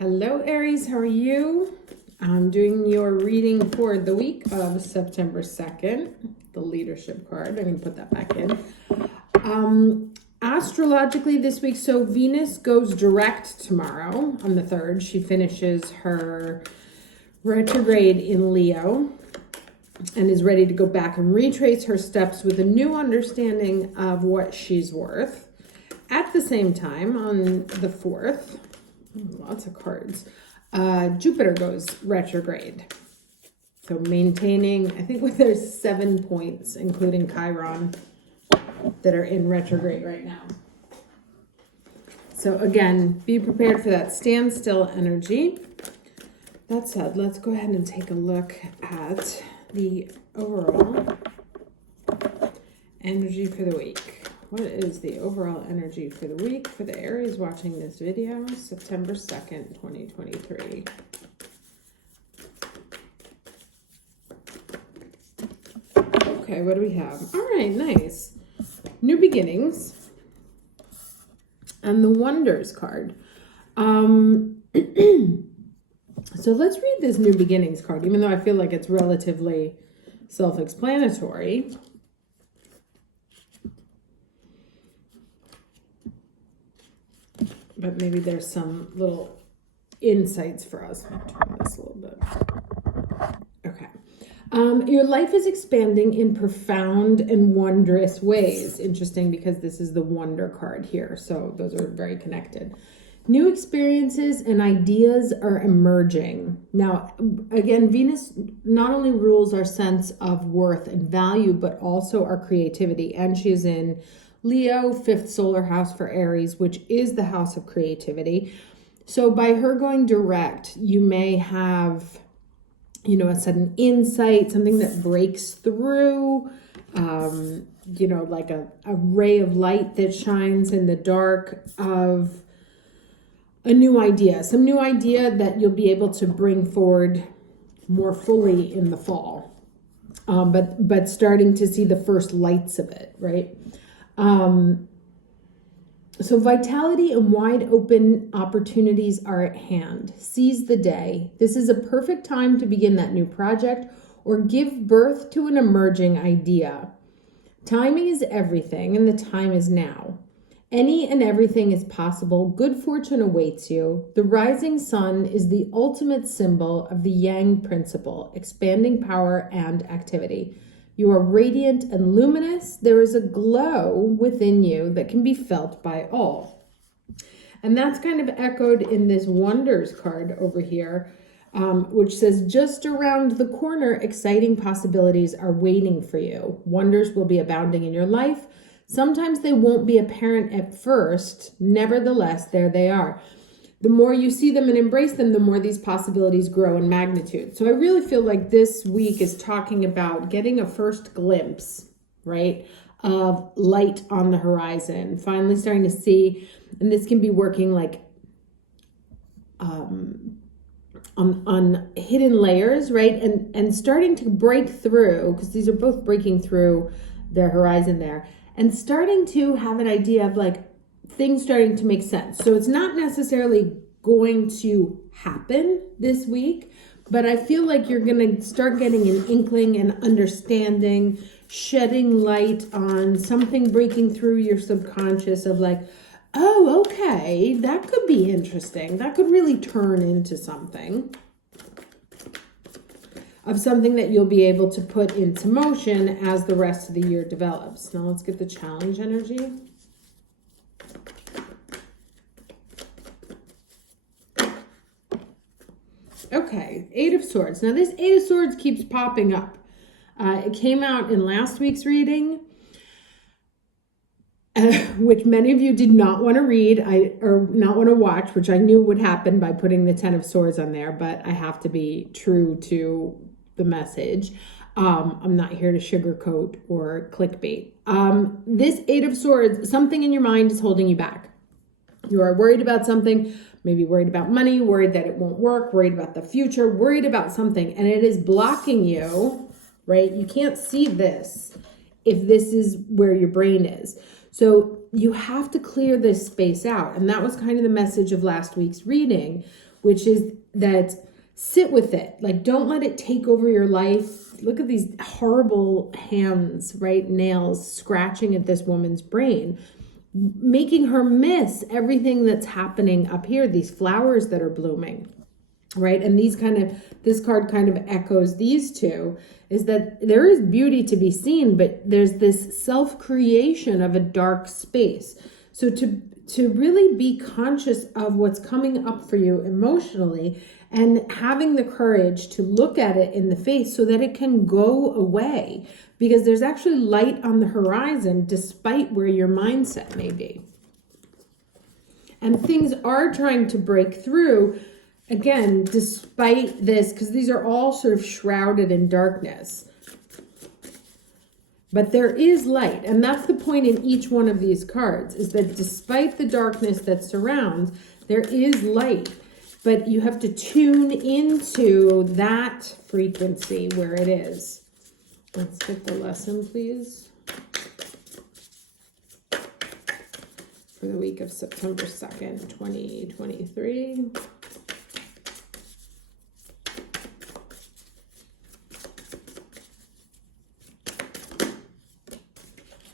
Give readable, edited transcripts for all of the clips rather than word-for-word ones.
Hello, Aries. How are you? I'm doing your reading for the week of September 2nd, the leadership card. I'm going to put that back in. Astrologically this week, so Venus goes direct tomorrow on the 3rd. She finishes her retrograde in Leo and is ready to go back and retrace her steps with a new understanding of what she's worth. At the same time, on the 4th, lots of cards, Jupiter goes retrograde. So maintaining, I think there's 7 points, including Chiron, that are in retrograde right now. So again, be prepared for that standstill energy. That said, let's go ahead and take a look at the overall energy for the week. What is the overall energy for the week for the Aries watching this video, September 2nd, 2023? Okay, what do we have? All right, nice. New beginnings. And the Wonders card. So let's read this New Beginnings card, even though I feel like it's relatively self-explanatory. But maybe there's some little insights for us. Let me turn this a little bit. Okay. Your life is expanding in profound and wondrous ways. Interesting because this is the Wonder card here. So those are very connected. New experiences and ideas are emerging. Now, again, Venus not only rules our sense of worth and value, but also our creativity. And she is in Leo, 5th solar house for Aries, which is the house of creativity. So by her going direct, you may have, a sudden insight, something that breaks through, like a ray of light that shines in the dark of a new idea, some new idea that you'll be able to bring forward more fully in the fall. But starting to see the first lights of it, right? So vitality and wide open opportunities are at hand. Seize the day. This is a perfect time to begin that new project or give birth to an emerging idea. Timing is everything, and the time is now. Any and everything is possible. Good fortune awaits you. The rising sun is the ultimate symbol of the Yang principle, expanding power and activity. You are radiant and luminous. There is a glow within you that can be felt by all. And that's kind of echoed in this Wonders card over here, which says, just around the corner, exciting possibilities are waiting for you. Wonders will be abounding in your life. Sometimes they won't be apparent at first. Nevertheless, there they are. The more you see them and embrace them, the more these possibilities grow in magnitude. So I really feel like this week is talking about getting a first glimpse, right, of light on the horizon, finally starting to see, and this can be working like on hidden layers, right, and starting to break through, because these are both breaking through their horizon there, and starting to have an idea of like things starting to make sense. So it's not necessarily going to happen this week, but I feel like you're going to start getting an inkling and understanding, shedding light on something breaking through your subconscious of like, oh, okay, that could be interesting. That could really turn into something. Of something that you'll be able to put into motion as the rest of the year develops. Now let's get the challenge energy. Okay, 8 of Swords. Now this 8 of Swords keeps popping up. It came out in last week's reading, which many of you did not want to read or not want to watch, which I knew would happen by putting the 10 of Swords on there, but I have to be true to the message. I'm not here to sugarcoat or clickbait. This 8 of Swords, something in your mind is holding you back. You are worried about something, maybe worried about money, worried that it won't work, worried about the future, worried about something, and it is blocking you, right? You can't see this if this is where your brain is. So you have to clear this space out. And that was kind of the message of last week's reading, which is that sit with it. Like, don't let it take over your life. Look at these horrible hands, right? Nails scratching at this woman's brain, making her miss everything that's happening up here, these flowers that are blooming, right? And this card kind of echoes these two, is that there is beauty to be seen, but there's this self-creation of a dark space. So to really be conscious of what's coming up for you emotionally and having the courage to look at it in the face so that it can go away, because there's actually light on the horizon despite where your mindset may be. And things are trying to break through, again, despite this, because these are all sort of shrouded in darkness. But there is light, and that's the point in each one of these cards, is that despite the darkness that surrounds, there is light. But you have to tune into that frequency where it is. Let's get the lesson, please. For the week of September 2nd, 2023.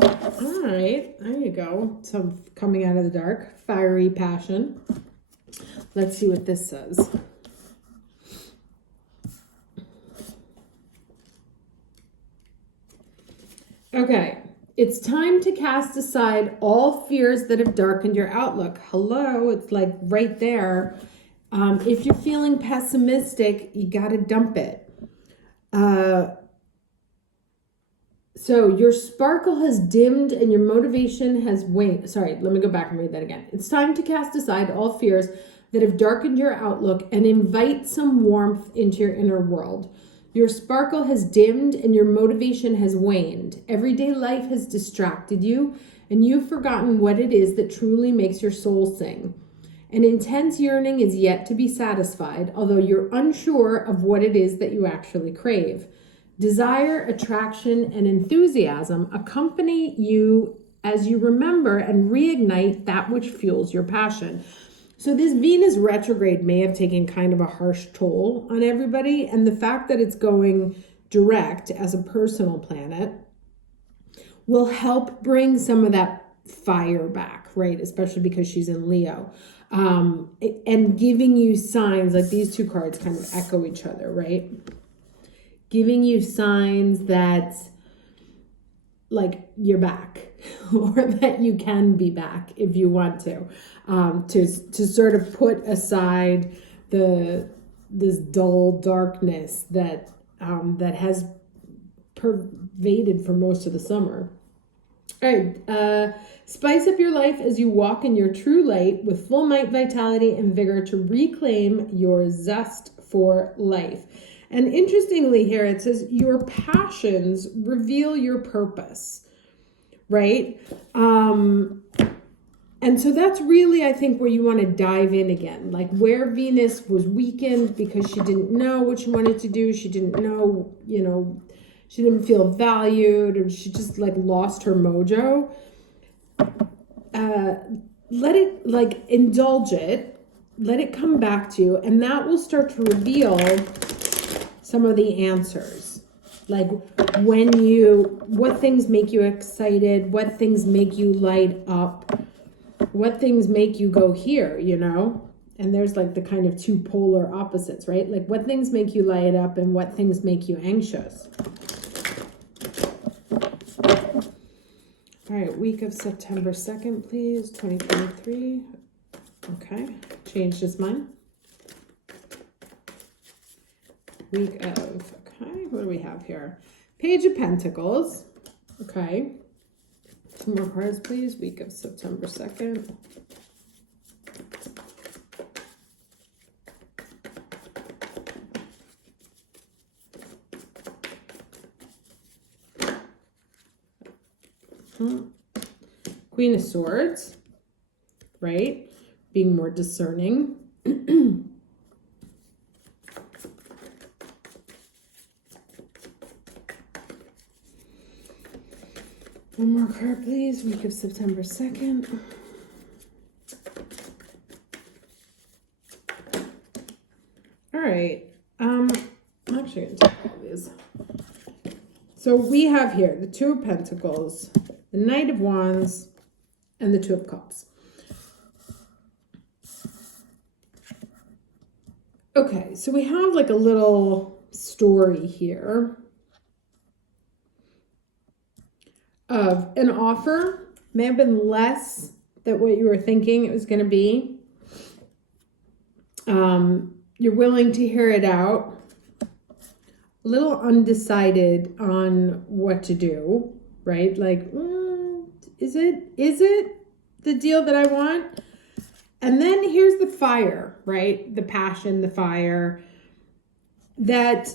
All right, there you go. Some coming out of the dark, fiery passion. Let's see what this says. Okay, it's time to cast aside all fears that have darkened your outlook. Hello, it's like right there. If you're feeling pessimistic, you got to dump it. So your sparkle has dimmed and your motivation has waned. Sorry, let me go back and read that again. It's time to cast aside all fears that have darkened your outlook and invite some warmth into your inner world. Your sparkle has dimmed and your motivation has waned. Everyday life has distracted you and you've forgotten what it is that truly makes your soul sing. An intense yearning is yet to be satisfied, although you're unsure of what it is that you actually crave. Desire, attraction, and enthusiasm accompany you as you remember and reignite that which fuels your passion. So this Venus retrograde may have taken kind of a harsh toll on everybody, and the fact that it's going direct as a personal planet will help bring some of that fire back, right? Especially because she's in Leo. And giving you signs, like these two cards kind of echo each other, right? Giving you signs that like you're back or that you can be back if you want to sort of put aside this dull darkness that has pervaded for most of the summer. All right, spice up your life as you walk in your true light with full might, vitality, and vigor to reclaim your zest for life. And interestingly here, it says your passions reveal your purpose, right? And so that's really, I think, where you want to dive in again. Like where Venus was weakened because she didn't know what she wanted to do. She didn't know, she didn't feel valued, or she just like lost her mojo. Let it, like, indulge it. Let it come back to you. And that will start to reveal some of the answers, like what things make you excited, what things make you light up, what things make you go here, and there's like the kind of two polar opposites, right? Like what things make you light up and what things make you anxious. All right, week of September 2nd, please, 2023. Okay, changed his mind. Week of, okay, what do we have here? Page of Pentacles. Okay. Two more cards, please. Week of September 2nd. Queen of Swords, right? Being more discerning. One more card, please. Week of September 2nd. right. I'm actually going to take all these. So we have here the Two of Pentacles, the Knight of Wands, and the Two of Cups. Okay, so we have like a little story here of an offer. May have been less than what you were thinking it was going to be. You're willing to hear it out. A little undecided on what to do, right? Like, is it the deal that I want? And then here's the fire, right? The passion, the fire that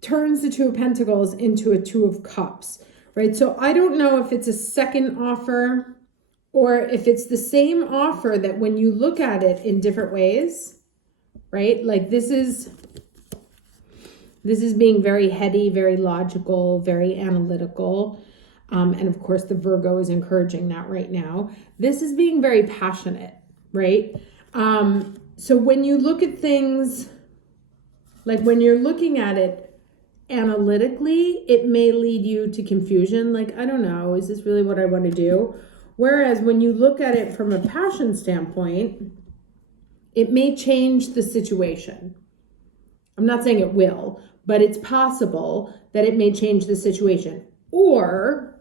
turns the Two of Pentacles into a Two of Cups, right? So I don't know if it's a second offer or if it's the same offer that when you look at it in different ways, right? Like this is being very heady, very logical, very analytical. And of course, the Virgo is encouraging that right now. This is being very passionate, right? So when you look at things, like when you're looking at it analytically, it may lead you to confusion. Like, I don't know, is this really what I want to do? Whereas when you look at it from a passion standpoint, it may change the situation. I'm not saying it will, but it's possible that it may change the situation. Or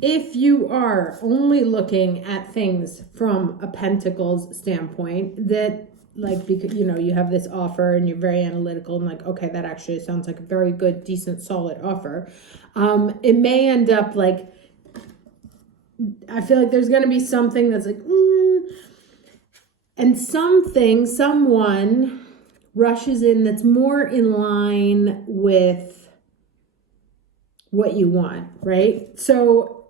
if you are only looking at things from a Pentacles standpoint, that like, because you have this offer and you're very analytical and like, okay, that actually sounds like a very good, decent, solid offer. It may end up like, I feel like there's going to be something that's like, and someone rushes in that's more in line with what you want, right? So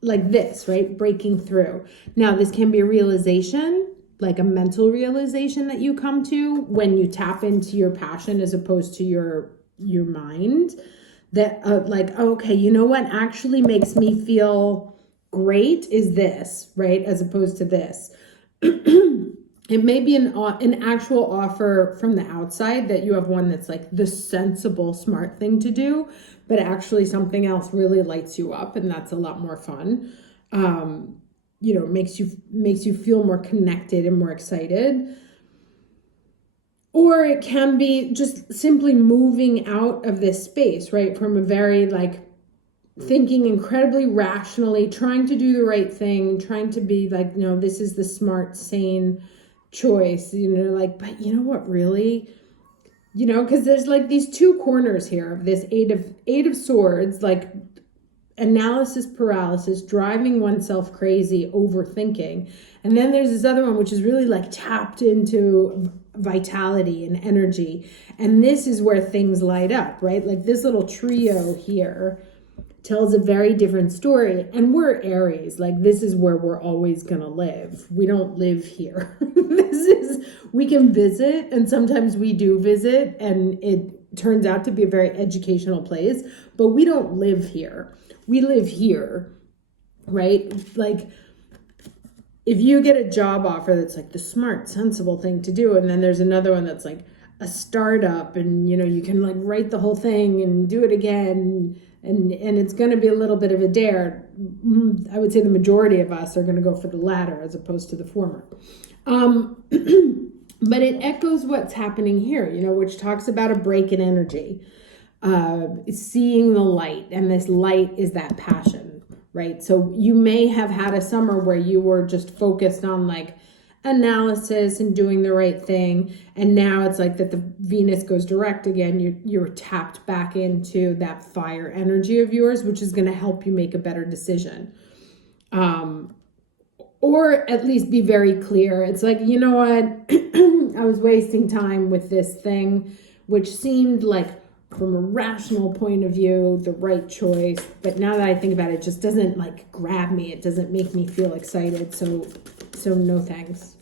like this, right? Breaking through. Now, this can be a realization, like a mental realization that you come to when you tap into your passion as opposed to your mind. That like, okay, you know what actually makes me feel great is this, right? As opposed to this. It may be an actual offer from the outside that you have one that's like the sensible, smart thing to do, but actually something else really lights you up, and that's a lot more fun. Makes you feel more connected and more excited. Or it can be just simply moving out of this space, right? From a very like thinking incredibly rationally, trying to do the right thing, trying to be like, no, this is the smart, sane choice, like, but you know what, really, because there's like these two corners here of this eight of swords, like analysis paralysis, driving oneself crazy, overthinking. And then there's this other one, which is really like tapped into vitality and energy. And this is where things light up, right? Like this little trio here tells a very different story. And we're Aries, like this is where we're always gonna live. We don't live here. We can visit, and sometimes we do visit, and it turns out to be a very educational place, but we don't live here. We live here, right? Like if you get a job offer that's like the smart, sensible thing to do, and then there's another one that's like a startup, and you can like write the whole thing and do it again, and it's going to be a little bit of a dare. I would say the majority of us are going to go for the latter as opposed to the former. But it echoes what's happening here, which talks about a break in energy, seeing the light, and this light is that passion, right? So you may have had a summer where you were just focused on like analysis and doing the right thing, and now it's like that the Venus goes direct again. You're tapped back into that fire energy of yours, which is going to help you make a better decision, or at least be very clear. It's like, you know what, I was wasting time with this thing, which seemed like from a rational point of view the right choice, but now that I think about it, it just doesn't like grab me. It doesn't make me feel excited, so no thanks.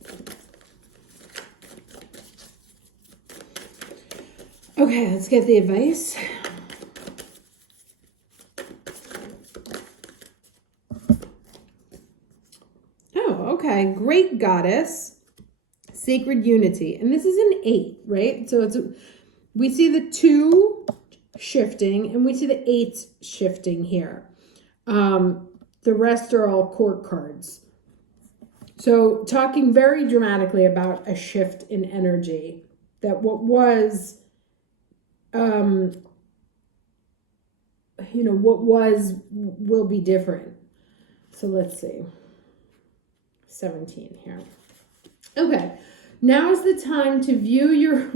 Okay, let's get the advice. Oh, okay. Great goddess. sacred unity. And this is an 8, right? So we see the 2 shifting and we see the 8s shifting here. The rest are all court cards. So talking very dramatically about a shift in energy, that what was, what was will be different. So let's see. 17 here. Okay. Now is the time to view your,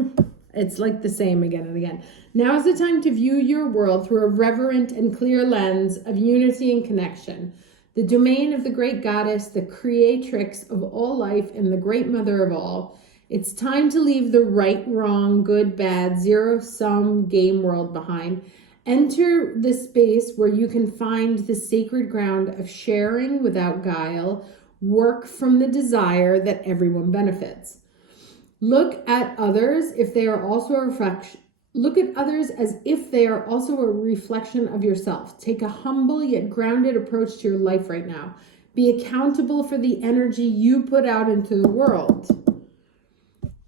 it's like the same again and again. Now is the time to view your world through a reverent and clear lens of unity and connection. The domain of the great goddess, the creatrix of all life, and the great mother of all. It's time to leave the right, wrong, good, bad, zero-sum game world behind. Enter the space where you can find the sacred ground of sharing without guile, work from the desire that everyone benefits. Look at others if they are also a reflection. Look at others as if they are also a reflection of yourself. Take a humble yet grounded approach to your life right now. Be accountable for the energy you put out into the world.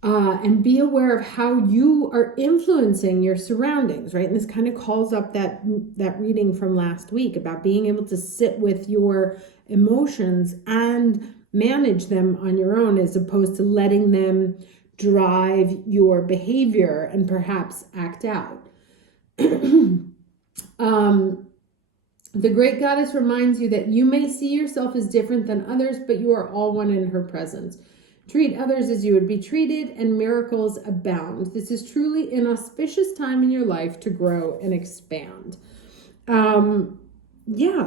And be aware of how you are influencing your surroundings, right? And this kind of calls up that reading from last week about being able to sit with your emotions and manage them on your own, as opposed to letting them drive your behavior and perhaps act out. The great goddess reminds you that you may see yourself as different than others, but you are all one in her presence. Treat others as you would be treated, and miracles abound. This is truly an auspicious time in your life to grow and expand.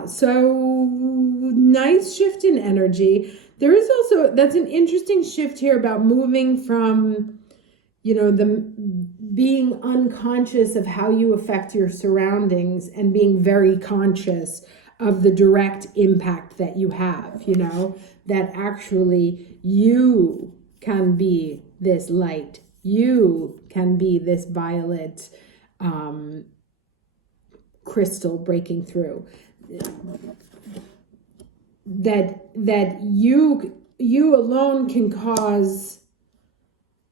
So nice shift in energy. There is also, that's an interesting shift here about moving from, the being unconscious of how you affect your surroundings and being very conscious of the direct impact that you have, that actually you can be this light. You can be this violet crystal breaking through. That you alone can cause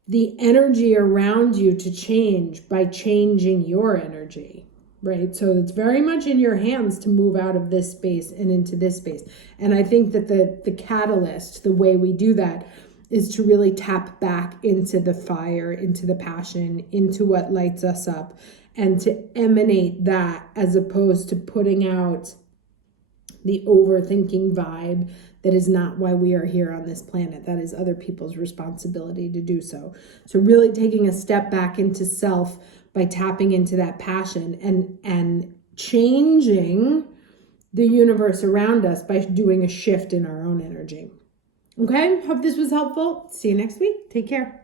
the energy around you to change by changing your energy, right? So it's very much in your hands to move out of this space and into this space. And I think that the catalyst, the way we do that, is to really tap back into the fire, into the passion, into what lights us up, and to emanate that, as opposed to putting out the overthinking vibe that is not why we are here on this planet. That is other people's responsibility to do so. So really taking a step back into self by tapping into that passion and changing the universe around us by doing a shift in our own energy. Okay, hope this was helpful. See you next week. Take care.